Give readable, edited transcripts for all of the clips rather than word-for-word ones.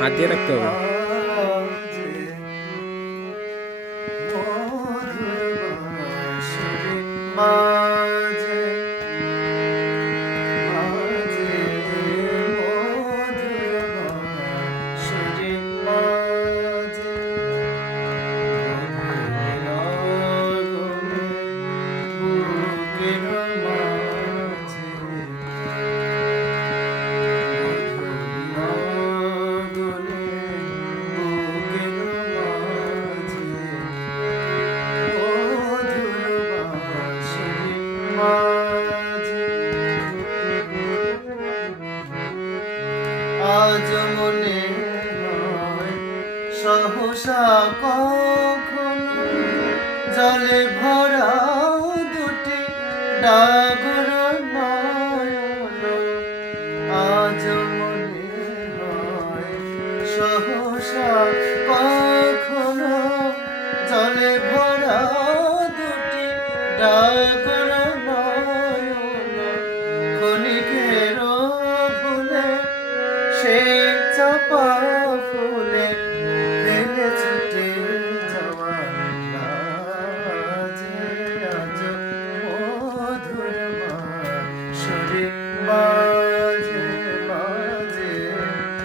হাত দিয়ে রাখতে হবে। আজ মনে হয় সহসা কখনো জলে ভরা দুটি ডাগর নয়ন। আজ মনে হয় সহসা কখনো জলে ভরা দুটি ডাগর নয়ন। ক্ষণিকের ভুলে সে চাপা ফুলে ফেলে ছুটে যাওয়া লাজে আজ মধুর বাঁশরি বাজে বাজে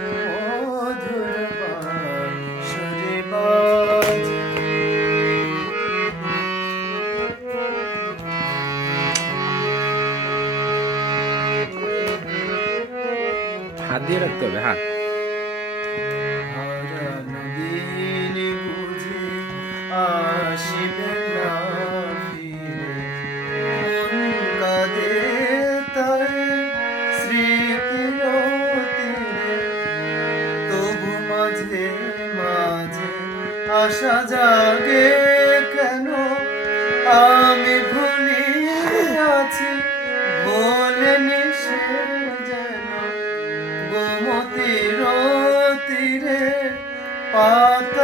মধুর বাঁশরি বাজে। হাত দিয়ে রাখতে হবে, হাত। হারানো দিন বুঝি আসিবে না ফিরে, মন কাঁদে তাই স্মৃতির তীরে। তবু মাঝে মাঝে আশা জাগে কেন, আমি ভুলিয়াছি ভোলেনি সে যেন। গোমতীর তীরে পাত